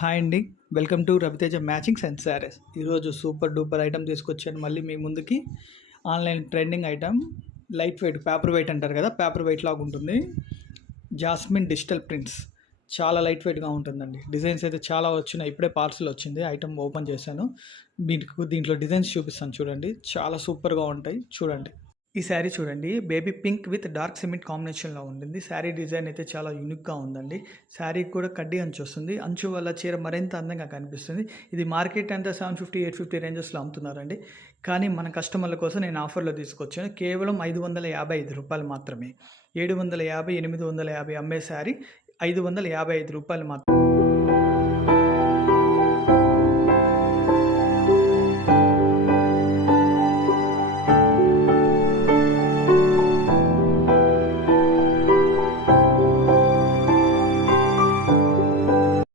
Hi అండి. Welcome to Raviteja matchings and saris. ఈరోజు super duper item తీసుకొచ్చాను మళ్ళీ మీ ముందుకి. Online trending item, light weight, paper weight అంటారు కదా, పేపర్ వెయిట్ లాగా ఉంటుంది. జాస్మిన్ డిజిటల్ ప్రింట్స్, చాలా లైట్ వెయిట్గా ఉంటుందండి. డిజైన్స్ అయితే చాలా వచ్చినాయి. ఇప్పుడే పార్సల్ వచ్చింది, ఐటమ్ ఓపెన్ చేశాను. మీకు దీంట్లో డిజైన్స్ చూపిస్తాను చూడండి, చాలా సూపర్గా ఉంటాయి చూడండి. ఈ శారీ చూడండి, baby pink with dark cement కాంబినేషన్లో ఉంటుంది. శారీ డిజైన్ అయితే చాలా యూనిక్గా ఉందండి. శారీ కూడా కడ్డీ అంచు వస్తుంది. అంచు వల్ల చీర మరింత అందంగా కనిపిస్తుంది. ఇది మార్కెట్ అంతా 750, 850 రేంజెస్లో అమ్ముతున్నారండి. కానీ మన కస్టమర్ల కోసం నేను ఆఫర్లో తీసుకొచ్చాను. కేవలం 555 రూపాయలు మాత్రమే. 750, 850 అమ్మే శారీ 555 రూపాయలు మాత్రమే.